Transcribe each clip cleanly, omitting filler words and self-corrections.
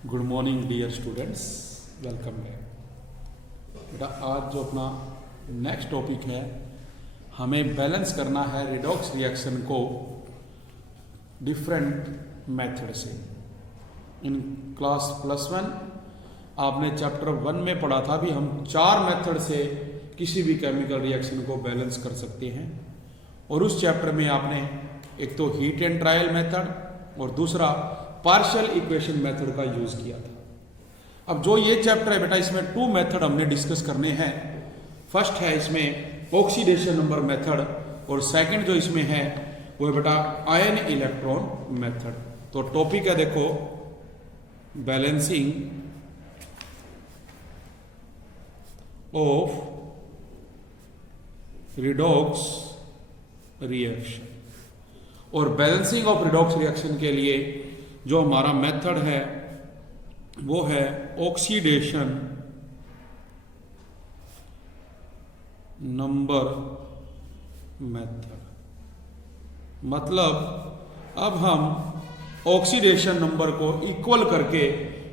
Good morning dear students, welcome back. बेटा आज जो अपना नेक्स्ट टॉपिक है, हमें बैलेंस करना है रिडॉक्स रिएक्शन को डिफरेंट मेथड से। इन क्लास +1 आपने चैप्टर 1 में पढ़ा था भी हम 4 मेथड से किसी भी केमिकल रिएक्शन को बैलेंस कर सकते हैं। और उस चैप्टर में आपने एक तो हीट एंड ट्रायल मेथड और दूसरा पार्शियल इक्वेशन मेथड का यूज किया था। अब जो ये चैप्टर है बेटा, इसमें 2 मेथड हमने डिस्कस करने हैं। फर्स्ट है इसमें ऑक्सीडेशन नंबर मेथड और सेकंड जो इसमें है वो है बेटा आयन इलेक्ट्रॉन मेथड। तो टॉपिक है देखो बैलेंसिंग ऑफ रिडॉक्स रिएक्शन। और बैलेंसिंग ऑफ रिडॉक्स रिएक्शन के लिए जो हमारा मेथड है वो है ऑक्सीडेशन नंबर मेथड। मतलब अब हम ऑक्सीडेशन नंबर को इक्वल करके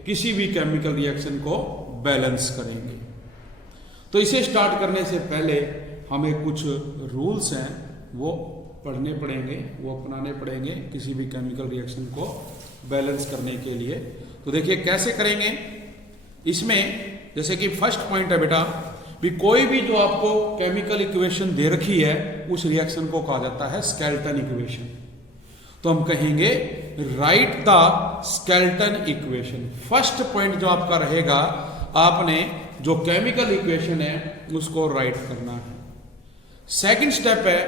किसी भी केमिकल रिएक्शन को बैलेंस करेंगे। तो इसे स्टार्ट करने से पहले हमें कुछ रूल्स हैं वो पढ़ने पड़ेंगे, वो अपनाने पड़ेंगे किसी भी केमिकल रिएक्शन को बैलेंस करने के लिए। तो देखिए कैसे करेंगे। इसमें जैसे कि फर्स्ट पॉइंट है बेटा भी कोई भी जो आपको केमिकल इक्वेशन दे रखी है उस रिएक्शन को कहा जाता है स्केलेटन इक्वेशन। तो हम कहेंगे right the skeleton equation. First point जो आपका रहेगा, आपने जो केमिकल इक्वेशन है उसको राइट करना है। सेकंड स्टेप है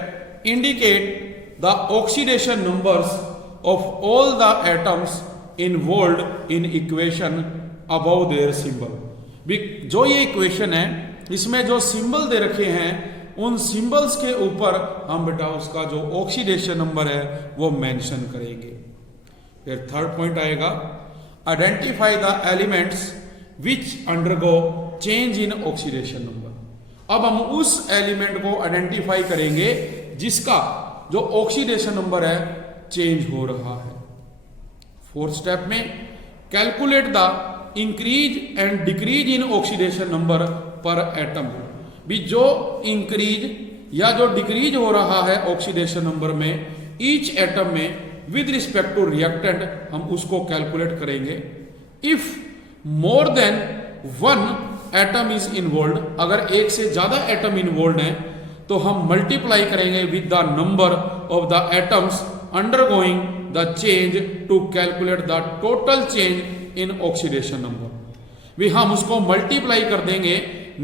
indicate the oxidation numbers of all the atoms involved in equation above their symbol। जो ये इक्वेशन है इसमें जो सिंबल दे रखे हैं उन सिंबल्स के ऊपर हम बेटा उसका जो ऑक्सीडेशन नंबर है वो मेंशन करेंगे। फिर थर्ड पॉइंट आएगा identify the elements which undergo change in oxidation number. अब हम उस एलिमेंट को आइडेंटिफाई करेंगे जिसका जो ऑक्सीडेशन नंबर है चेंज हो रहा है। फोर्थ स्टेप में calculate the increase and decrease in oxidation number पर एटम। भी जो इंक्रीज या जो डिक्रीज हो रहा है ऑक्सीडेशन नंबर में ईच एटम में विद रिस्पेक्ट टू रिएक्टेंट हम उसको कैलकुलेट करेंगे। If more than 1 atom is involve, अगर एक से ज्यादा एटम इन्वॉल्व है तो हम मल्टीप्लाई करेंगे with the number of the atoms undergoing the change to calculate the total change in oxidation number। भी हम उसको मल्टीप्लाई कर देंगे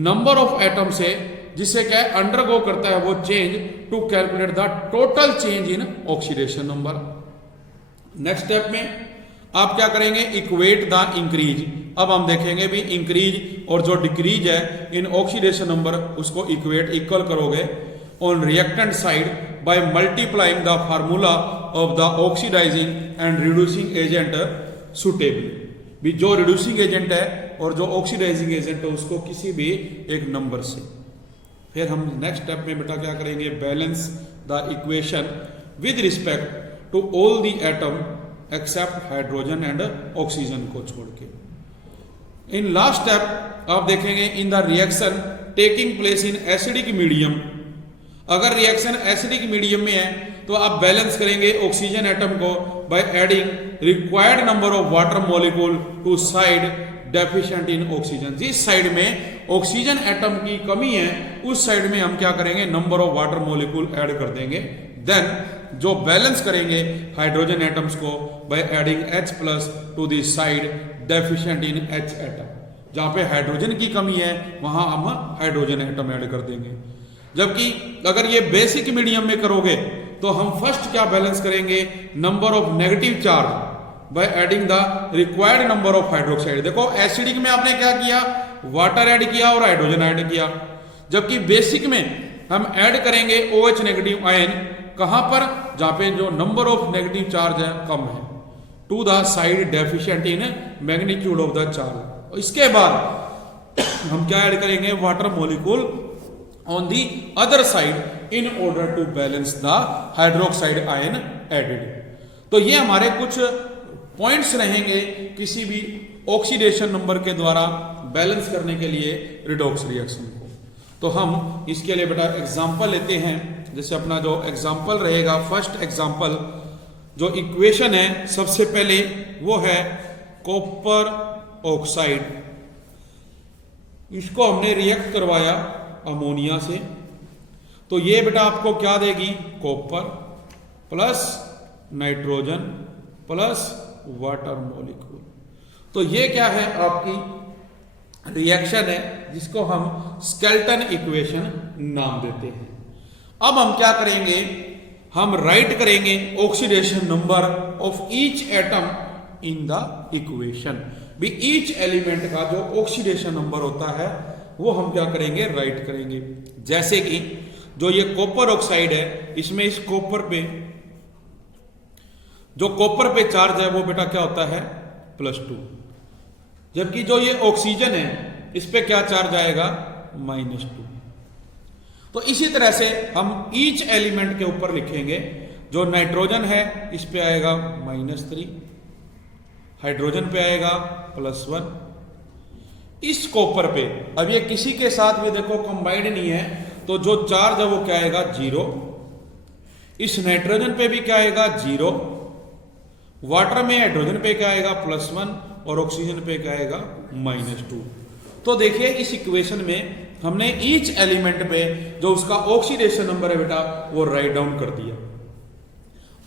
नंबर ऑफ एटम से जिससे क्या अंडरगो करता है वो change to calculate the total change in oxidation number. Next step में आप क्या करेंगे इक्वेट द इंक्रीज। अब हम देखेंगे भी इंक्रीज और जो डिक्रीज है इन ऑक्सीडेशन नंबर उसको इक्वेट इक्वल करोगे on reactant side by multiplying the formula of the oxidizing and reducing agent suitably। भी जो reducing agent है और जो oxidizing agent है उसको किसी भी एक नंबर से। फिर हम नेक्स्ट स्टेप में बेटा क्या करेंगे balance the equation with respect to all the atom except hydrogen and oxygen को छोड़ के। इन लास्ट स्टेप आप देखेंगे in the reaction taking place in acidic medium. अगर रिएक्शन एसिडिक मीडियम में है तो आप बैलेंस करेंगे ऑक्सीजन एटम को by adding required number of water molecule to side deficient in oxygen. जिस साइड में ऑक्सीजन एटम की कमी है उस साइड में हम क्या करेंगे number of water molecule add कर देंगे। देन जो बैलेंस करेंगे हाइड्रोजन एटम्स को by adding H+ to the side deficient in H atom. जहां पे हाइड्रोजन की कमी है वहां हम हाइड्रोजन एटम ऐड कर देंगे। जबकि अगर ये बेसिक मीडियम में करोगे तो हम फर्स्ट क्या बैलेंस करेंगे number of negative charge by adding the required number of hydroxide. देखो एसिडिक में आपने क्या किया वाटर ऐड किया और हाइड्रोजन ऐड किया, जबकि बेसिक में हम ऐड करेंगे OH नेगेटिव आयन। कहां पर जहां पे जो नंबर ऑफ नेगेटिव चार्ज है कम है to the side deficient in magnitude of the charge. इसके बाद हम क्या ऐड करेंगे water molecule on the other side in order to balance the hydroxide ion added। तो ये हमारे कुछ पॉइंट्स रहेंगे किसी भी ऑक्सीडेशन नंबर के द्वारा बैलेंस करने के लिए रिडॉक्स रिएक्शन को। तो हम इसके लिए बेटा एग्जांपल लेते हैं। जैसे अपना जो एग्जांपल रहेगा, फर्स्ट एग्जांपल जो इक्वेशन है सबसे पहले वो है कॉपर ऑक्साइड। इसको हमने रिएक्ट करवाया अमोनिया से, तो ये बेटा आपको क्या देगी, copper plus nitrogen plus water molecule. तो ये क्या है, आपकी रिएक्शन है जिसको हम स्केलेटन इक्वेशन नाम देते हैं। अब हम क्या करेंगे, हम राइट करेंगे oxidation number of each atom in the equation. भी ईच एलिमेंट का जो ऑक्सीडेशन नंबर होता है वो हम क्या करेंगे, राइट करेंगे। जैसे कि जो ये कॉपर ऑक्साइड है, इसमें इस कॉपर पे जो कॉपर पे चार्ज है वो बेटा क्या होता है, +2, जबकि जो ये ऑक्सीजन है इस पे क्या चार्ज आएगा, -2। तो इसी तरह से हम ईच एलिमेंट के ऊपर लिखेंगे। जो नाइट्रोजन है इस पे आएगा -3, हाइड्रोजन पे आएगा +1। इस कॉपर पे अब ये किसी के साथ भी देखो कंबाइंड नहीं है, तो जो चार्ज है वो क्या आएगा, 0। इस नाइट्रोजन पे भी क्या आएगा, 0। वाटर में हाइड्रोजन पे क्या आएगा, +1, और ऑक्सीजन पे क्या आएगा, -2। तो देखिए इस इक्वेशन में हमने ईच एलिमेंट पे जो उसका ऑक्सीडेशन नंबर है बेटा वो राइट डाउन कर दिया।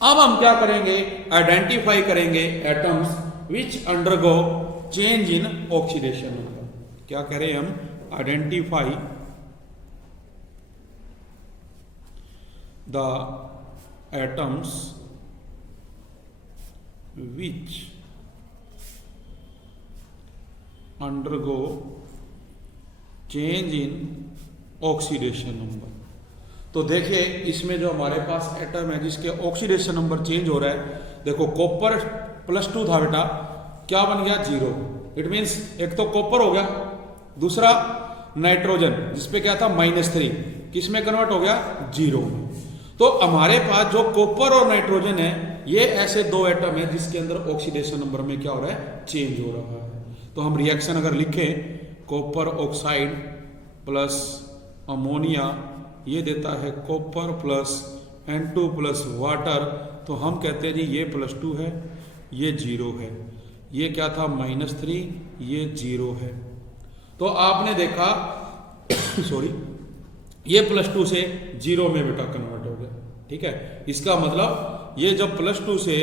अब हम क्या करेंगे, आइडेंटिफाई करेंगे atoms which undergo change in oxidation number. क्या करें हम, identify the atoms which undergo change in oxidation number. तो देखिए इसमें जो हमारे पास एटम है जिसके ऑक्सीडेशन नंबर चेंज हो रहा है, देखो कॉपर +2 था बेटा, क्या बन गया, 0। इट मीन्स एक तो कॉपर हो गया, दूसरा नाइट्रोजन जिसपे क्या था, -3, किस में कन्वर्ट हो गया, 0 में। तो हमारे पास जो कॉपर और नाइट्रोजन है ये ऐसे दो एटम है जिसके अंदर ऑक्सीडेशन नंबर में क्या हो रहा है, चेंज हो रहा है। तो हम रिएक्शन अगर लिखें, कॉपर ऑक्साइड प्लस अमोनिया, ये देता है copper plus N2 plus water, तो हम कहते हैं जी ये +2 है, ये 0 है। ये क्या था, -3, ये 0 है। तो आपने देखा सॉरी, ये +2 से 0 में बेटा कन्वर्ट हो गया। ठीक है, इसका मतलब ये जब +2 से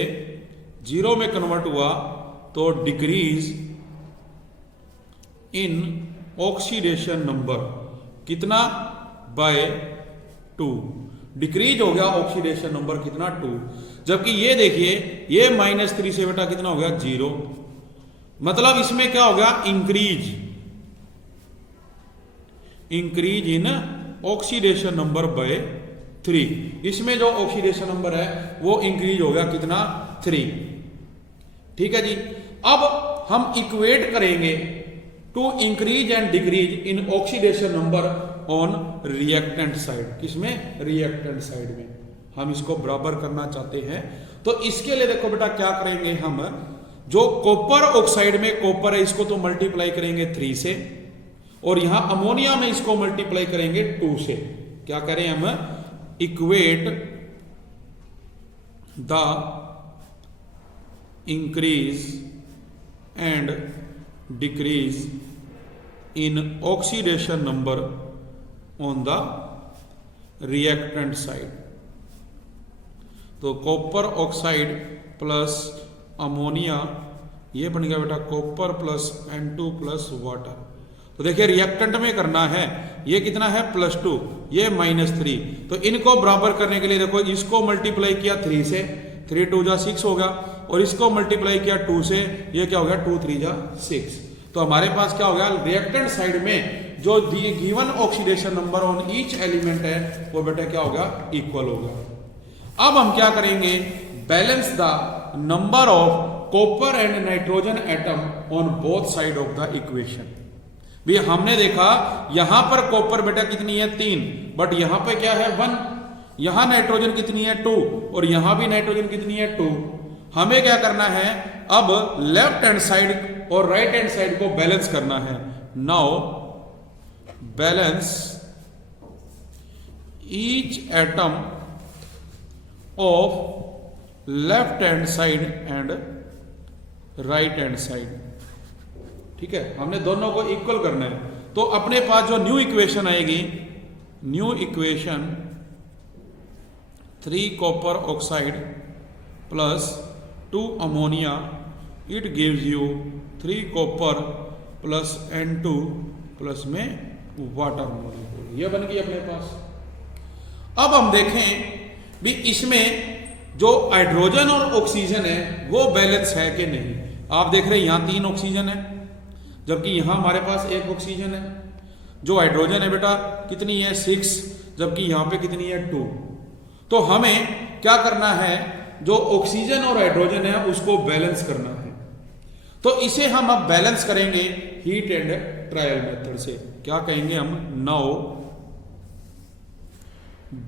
0 में कन्वर्ट हुआ तो डिक्रीज इन ऑक्सीडेशन नंबर कितना, बाय 2। डिक्रीज हो गया ऑक्सीडेशन नंबर कितना, 2। जबकि ये देखिए ये -3 से बेटा कितना हो गया, 0। मतलब इसमें क्या हो गया, increase in oxidation number by 3। इसमें जो ऑक्सीडेशन नंबर है वो इंक्रीज हो गया कितना, 3। ठीक है जी। अब हम इक्वेट करेंगे to increase and decrease in oxidation number on reactant side. किसमें, रिएक्टेंट साइड में हम इसको बराबर करना चाहते हैं। तो इसके लिए देखो बेटा क्या करेंगे, हम जो कॉपर ऑक्साइड में कॉपर है इसको तो मल्टीप्लाई करेंगे 3 से, और यहां अमोनिया में इसको मल्टीप्लाई करेंगे 2 से। क्या करें हम, equate the increase and decrease in oxidation number on the reactant side. तो कॉपर ऑक्साइड प्लस अमोनिया, ये बन गया बेटा copper plus N2 plus water. तो देखिए रिएक्टेंट में करना है, ये कितना है, +2, ये -3। तो इनको बराबर करने के लिए देखो इसको मल्टीप्लाई किया 3 से, 3 2 जा 6 होगा, और इसको मल्टीप्लाई किया 2 से, ये क्या हो गया, 2 3 जा 6। तो हमारे पास क्या हो गया, रिएक्टेंट साइड में जो given oxidation number on each element है वो बेटा क्या होगा, इक्वल होगा। अब हम क्या करेंगे, balance the number of copper and nitrogen atom on both side of the equation. भी हमने देखा यहां पर कॉपर बेटा कितनी है, 3, बट यहां पे क्या है, 1। यहां नाइट्रोजन कितनी है, 2, और यहां भी नाइट्रोजन कितनी है, 2। हमें क्या करना है, अब लेफ्ट हैंड साइड और राइट हैंड साइड को बैलेंस करना है। Now balance each atom of left hand side and right hand side. ठीक है, हमने दोनों को इक्वल करना है। तो अपने पास जो न्यू इक्वेशन आएगी, new equation 3 copper oxide plus 2 ammonia, it gives you 3 copper plus N2 plus में वाटर मॉलिक्यूल। यह बन गई अपने पास। अब हम देखें भी इसमें जो हाइड्रोजन और ऑक्सीजन है वो बैलेंस है कि नहीं। आप देख रहे हैं यहां 3 ऑक्सीजन है, जबकि यहां हमारे पास 1 ऑक्सीजन है। जो हाइड्रोजन है बेटा कितनी है, 6, जबकि यहां पे कितनी है, 2। तो हमें क्या करना है, जो ऑक्सीजन और हाइड्रोजन है उसको बैलेंस करना है। तो इसे हम अब बैलेंस करेंगे हीट एंड ट्रायल मेथड से। क्या कहेंगे हम, now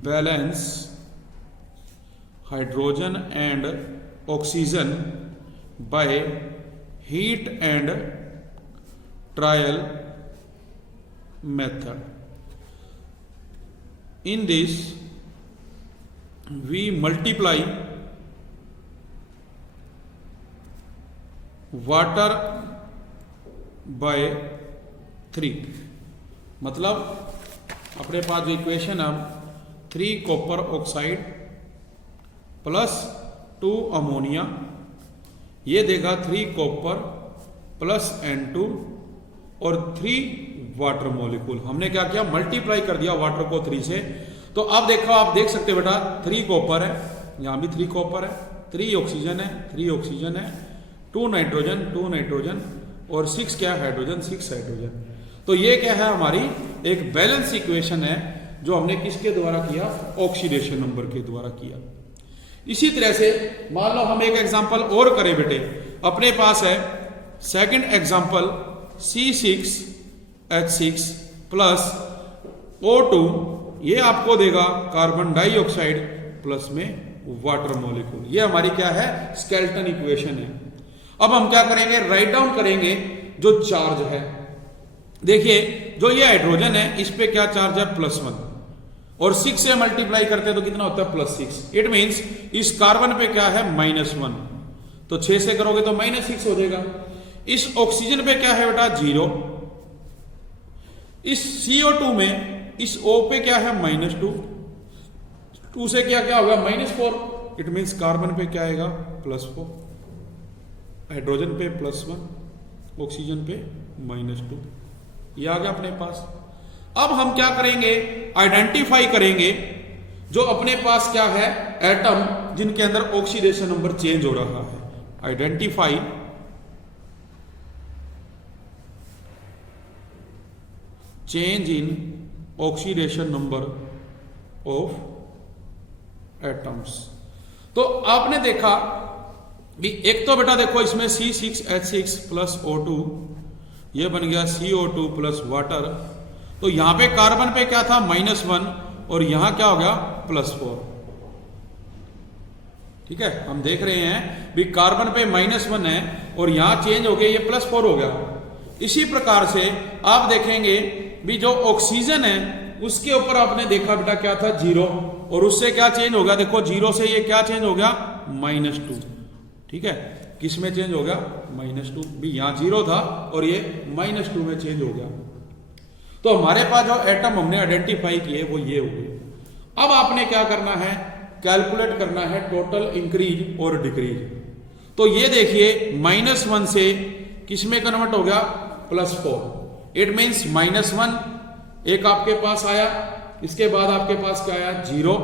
balance hydrogen and oxygen by heat and trial method. In this we multiply water by 3। मतलब अपने पास जो इक्वेशन है 3 कॉपर ऑक्साइड प्लस 2 अमोनिया, ये देगा 3 कॉपर प्लस N2 और 3 वाटर मॉलिक्यूल। हमने क्या किया, मल्टीप्लाई कर दिया वाटर को 3 से। तो अब देखो, आप देख सकते हो बेटा 3 कॉपर है, यहां भी 3 कॉपर है, 3 ऑक्सीजन है, 3 ऑक्सीजन है, 2 नाइट्रोजन और 6 क्या है, हाइड्रोजन, 6 हाइड्रोजन। तो ये क्या है, हमारी एक बैलेंस इक्वेशन है जो हमने किसके द्वारा किया, ऑक्सीडेशन नंबर के द्वारा किया। इसी तरह से मान लो हम एक एग्जांपल और करें बेटे। अपने पास है second example C6H6 plus O2, ये आपको देगा कार्बन डाइऑक्साइड प्लस में वाटर मॉलिक्यूल। ये हमारी क्या है, स्केलेटन इक्वेशन है। अब हम क्या करेंगे, राइट डाउन करेंगे जो चार्ज है। देखिए जो ये हाइड्रोजन है इस पे क्या चार्ज है, +1, और 6 से मल्टीप्लाई करते हैं तो कितना होता है, +6। इट मींस इस कार्बन पे क्या है, -1, तो 6 से करोगे तो -6 हो जाएगा। इस ऑक्सीजन पे क्या है बेटा, 0। इस CO2 में इस O पे क्या है, -2, 2 से क्या क्या होगा, -4। इट मींस कार्बन पे क्या आएगा, +4, हाइड्रोजन पे +1, ऑक्सीजन पे -2। ये आ गया अपने पास। अब हम क्या करेंगे, आइडेंटिफाई करेंगे जो अपने पास क्या है, एटम जिनके अंदर ऑक्सीडेशन नंबर चेंज हो रहा है। Identify change in oxidation number of atoms. तो आपने देखा भी एक तो बेटा देखो इसमें C6H6 प्लस O2, ये बन गया CO2 प्लस वाटर। तो यहां पे कार्बन पे क्या था, -1, और यहां क्या हो गया, +4। ठीक है, हम देख रहे हैं भी कार्बन पे -1 है और यहां चेंज हो गया, ये +4 हो गया। इसी प्रकार से आप देखेंगे भी जो ऑक्सीजन है उसके ऊपर आपने देखा बेटा क्या था, 0, और उससे क्या चेंज हो गया, देखो 0 से ये क्या चेंज हो गया, -2। ठीक है, किस में चेंज हो गया, -2 भी, यहां 0 था और ये -2 में चेंज हो गया। तो हमारे पास जो एटम हमने आइडेंटिफाई किए वो ये हो गए। अब आपने क्या करना है, कैलकुलेट करना है टोटल इंक्रीज और डिक्रीज। तो ये देखिए -1 से किस में कन्वर्ट हो गया, +4। इट मीन्स -1 एक आपके पास आया, इसके बाद आपके पास क्या आया, 0,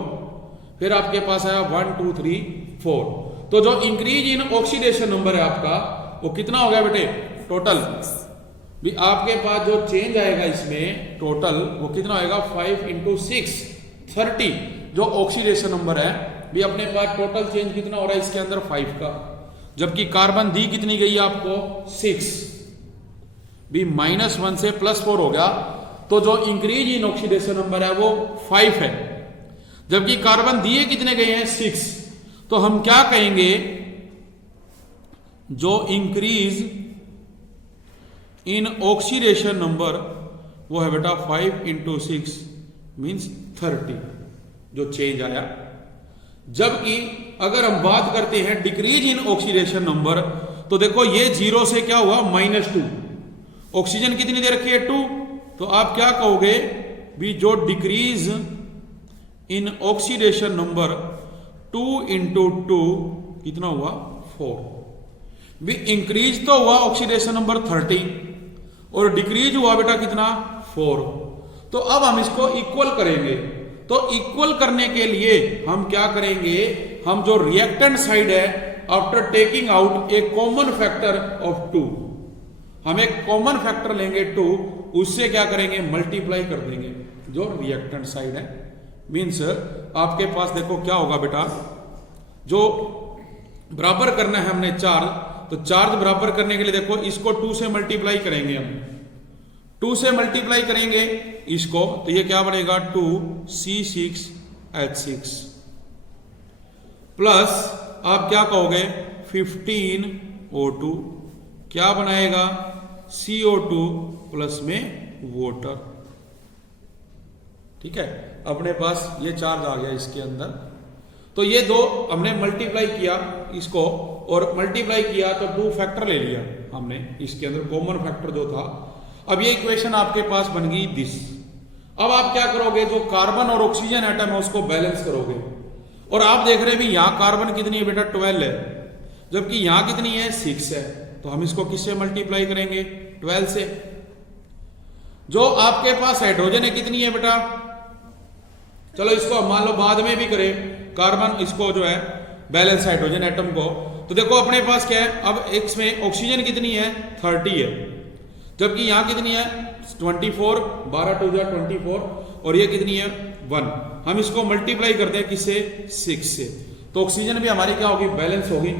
फिर आपके पास आया 1 2 3 4। तो जो इंक्रीज इन ऑक्सीडेशन नंबर है आपका वो कितना हो गया बेटे, टोटल भी आपके पास जो चेंज आएगा इसमें टोटल वो कितना आएगा, 5 × 6 30। जो ऑक्सीडेशन नंबर है भी अपने पास टोटल चेंज कितना हो रहा है इसके अंदर, 5 का, जबकि कार्बन दी कितनी गई आपको, 6 भी, -1 से +4 हो गया। तो जो इंक्रीज इन ऑक्सीडेशन नंबर है वो 5 है, जबकि कार्बन दिए कितने गए हैं, 6। तो हम क्या कहेंगे, जो इंक्रीज इन ऑक्सीडेशन नंबर वो है बेटा 5 × 6 मीन्स 30 जो चेंज आया। जबकि अगर हम बात करते हैं डिक्रीज इन ऑक्सीडेशन नंबर तो देखो ये 0 से क्या हुआ -2, ऑक्सीजन कितनी दे रखी है 2, तो आप क्या कहोगे भी जो डिक्रीज इन ऑक्सीडेशन नंबर 2 × 2 कितना हुआ 4, भी इंक्रीज तो हुआ ऑक्सीडेशन नंबर 30 और डिक्रीज हुआ बेटा कितना 4। तो अब हम इसको इक्वल करेंगे, तो इक्वल करने के लिए हम क्या करेंगे, हम जो रिएक्टेंट साइड है after taking out A common factor of 2, हम एक कॉमन फैक्टर लेंगे 2, उससे क्या करेंगे मल्टीप्लाई कर देंगे जो रिएक्टेंट साइड है। मीन्स आपके पास देखो क्या होगा बेटा, जो बराबर करना है हमने चार्ज, तो चार्ज बराबर करने के लिए देखो इसको 2 से मल्टीप्लाई करेंगे, हम 2 से मल्टीप्लाई करेंगे इसको, तो ये क्या बनेगा 2C6H6 प्लस आप क्या कहोगे 15O2 क्या बनाएगा CO2 प्लस में वाटर। ठीक है, अपने पास ये चार्ज आ गया इसके अंदर, तो ये दो हमने मल्टीप्लाई किया इसको और मल्टीप्लाई किया तो 2 फैक्टर ले लिया हमने इसके अंदर, कॉमन फैक्टर जो था। अब ये इक्वेशन आपके पास बन गई दिस। अब आप क्या करोगे, जो कार्बन और ऑक्सीजन एटम है उसको बैलेंस करोगे, और आप देख रहे हैं भी यहां कार्बन कितनी है बेटा 12 है, जबकि यहां कितनी है 6 है, तो हम इसको किससे मल्टीप्लाई करेंगे 12 से। जो आपके पास हाइड्रोजन है कितनी है बेटा, चलो इसको मान लो बाद में भी करें कार्बन, इसको जो है बैलेंस हाइड्रोजन एटम को, तो देखो अपने पास क्या है, अब इसमें ऑक्सीजन कितनी है 30 है, जबकि यहां कितनी है 24, 12 × 2 = 24 और ये कितनी है 1। हम इसको मल्टीप्लाई करते हैं किससे 6 से, तो ऑक्सीजन भी हमारी क्या होगी बैलेंस होगी।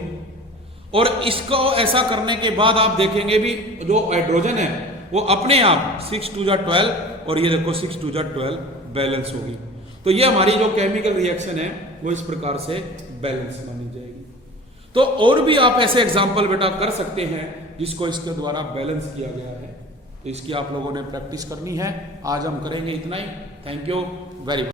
और इसको ऐसा करने के बाद आप देखेंगे भी जो हाइड्रोजन है वो अपने आप 6 × 2 = 12 और ये देखो 6 × 2 = 12 बैलेंस होगी। तो ये हमारी जो केमिकल रिएक्शन है वो इस प्रकार से बैलेंस मानी जाएगी। तो और भी आप ऐसे एग्जाम्पल बेटा कर सकते हैं जिसको इसके द्वारा बैलेंस किया गया है, तो इसकी आप लोगों ने प्रैक्टिस करनी है। आज हम करेंगे इतना ही। Thank you very much.